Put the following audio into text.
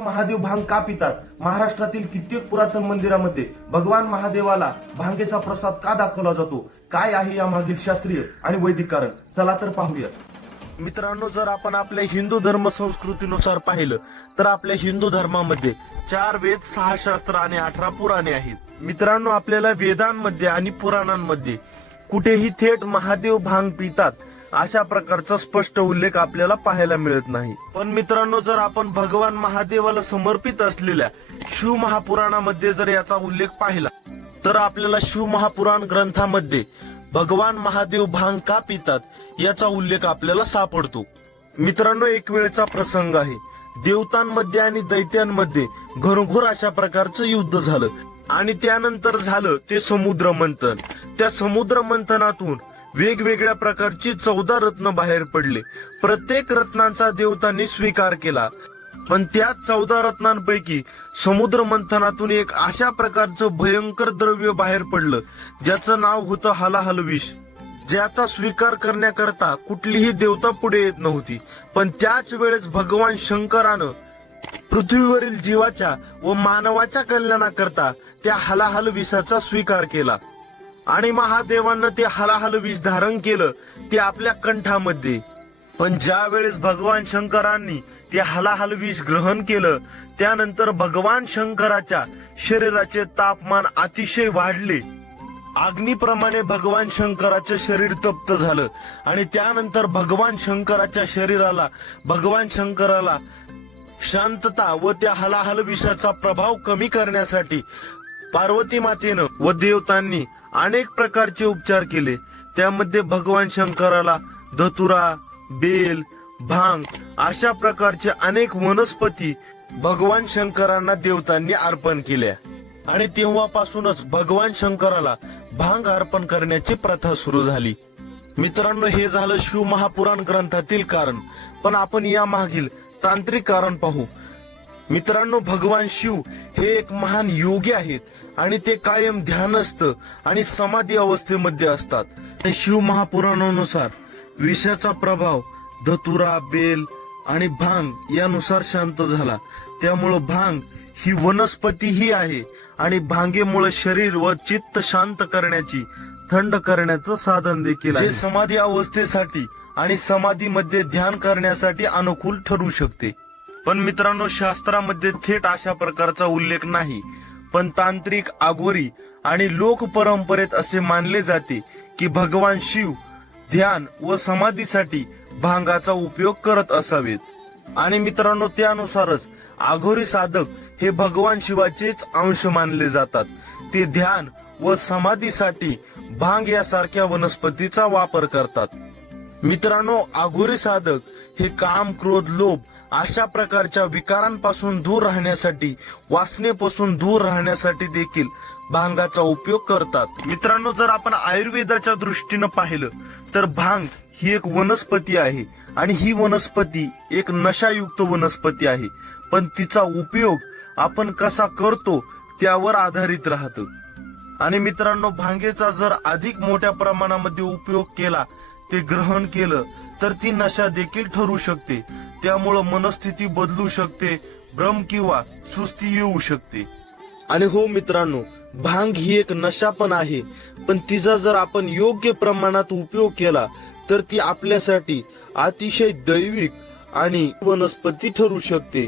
महादेव भांग का पितात? महाराष्ट्रातील कित्येक पुरातन मंदिरामध्ये भगवान महादेवाला भांगेचा प्रसाद का दाखवला जातो? काय आहे या मागील शास्त्रीय आणि वैदिक कारण? चला तर पाहूया. मित्रांनो जर आपण आपल्या हिंदू धर्म संस्कृतीनुसार पाहिलं तर आपल्या हिंदू धर्मामध्ये चार वेद सहा शास्त्र आणि अठरा पुराणे आहेत. मित्रांनो आपल्याला वेदांमध्ये आणि पुराणांमध्ये कुठेही थेट महादेव भांग पितात अशा प्रकारचा स्पष्ट उल्लेख आपल्याला पाहायला मिळत नाही. पण मित्रांनो जर आपण भगवान महादेवाला समर्पित असलेल्या शिव महापुराणामध्ये जर याचा उल्लेख पाहिला तर आपल्याला शिव महापुराण ग्रंथामध्ये भगवान महादेव भांग का पितात याचा उल्लेख आपल्याला सापडतो. मित्रांनो एक वेळचा प्रसंग आहे. देवतांमध्ये आणि दैत्यांमध्ये घरोघर अशा प्रकारचं युद्ध झालं. आणि त्यानंतर झालं ते समुद्र मंथन. त्या समुद्र मंथनातून वेगवेगळ्या प्रकारची चौदा रत्न बाहेर पडले. प्रत्येक रत्नांचा देवतांनी स्वीकार केला. पण त्या चौदा रत्नांपैकी समुद्र मंथनातून एक अशा प्रकारचं भयंकर द्रव्य बाहेर पडलं ज्याचं नाव होतं हलाहल विष ज्याचा स्वीकार करण्याकरता कुठलीही देवता पुढे येत नव्हती. पण त्याच वेळेस भगवान शंकरानं पृथ्वीवरील जीवाच्या व मानवाच्या कल्याणाकरता त्या हलाहल विषाचा स्वीकार केला. आणि महादेवांना ते हलाहल विष धारण केलं ते आपल्या कंठामध्ये. पण ज्या वेळेस भगवान शंकरांनी ते हलाहल विष ग्रहण केलं त्यानंतर भगवान शंकराच्या शरीराचे तापमान अतिशय वाढले. अग्नीप्रमाणे भगवान शंकराचे शरीर तप्त झालं आणि त्यानंतर भगवान शंकराच्या शरीराला भगवान शंकराला शांतता व त्या हलाहल विषाचा प्रभाव कमी करण्यासाठी पार्वती मातेनं व देवतांनी अनेक प्रकारचे उपचार केले. त्यामध्ये भगवान शंकराला धतुरा बेल भांग अशा प्रकारचे अनेक वनस्पती भगवान शंकरांना देवतांनी अर्पण केल्या. आणि तेव्हापासूनच भगवान शंकराला भांग अर्पण करण्याची प्रथा सुरू झाली. मित्रांनो हे झालं शिव महापुराण ग्रंथातील कारण. पण आपण या मागील तांत्रिक कारण पाहू. मित्रांनो भगवान शिव हे एक महान योगी आहेत आणि ते कायम ध्यानस्थ आणि समाधी अवस्थेमध्ये असतात. शिव महापुराणानुसार विषाचा प्रभाव धतुरा बेल आणि भांग यानुसार शांत झाला. त्यामुळं भांग ही वनस्पती ही आहे आणि भांगेमुळे शरीर व चित्त शांत करण्याची थंड करण्याचं साधन देखील जे समाधी अवस्थेसाठी आणि समाधीमध्ये ध्यान करण्यासाठी अनुकूल ठरू शकते. पण मित्रांनो शास्त्रामध्ये थेट अशा प्रकारचा उल्लेख नाही. पण तांत्रिक आगोरी आणि लोक परंपरेत असे मानले जाते की भगवान शिव ध्यान व समाधीसाठी भांगाचा उपयोग करत असावेत. आणि मित्रांनो त्यानुसारच आघोरी साधक हे भगवान शिवाचेच अंश मानले जातात. ते ध्यान व समाधीसाठी भांग यासारख्या वनस्पतीचा वापर करतात. मित्रांनो आघोरी साधक हे काम क्रोध लोभ अशा प्रकारच्या विकारांपासून दूर राहण्यासाठी वासनेपासून दूर राहण्यासाठी देखील भांगाचा उपयोग करतात. मित्रांनो जर आपण आयुर्वेदाच्या दृष्टीनं पाहिलं तर भांग ही एक वनस्पती आहे आणि ही वनस्पती एक नशायुक्त वनस्पती आहे. पण तिचा उपयोग आपण कसा करतो त्यावर आधारित राहतं. आणि मित्रांनो भांगेचा जर अधिक मोठ्या प्रमाणामध्ये उपयोग केला ते ग्रहण केलं तर ती नशा देखील ठरू शकते. त्यामुळं मनस्थिती बदलू शकते भ्रम किंवा सुस्ती येऊ शकते. आणि हो मित्रांनो भांग ही एक नशा पण आहे पण तिचा जर आपण योग्य प्रमाणात उपयोग केला तर ती आपल्यासाठी अतिशय दैविक आणि वनस्पती ठरू शकते.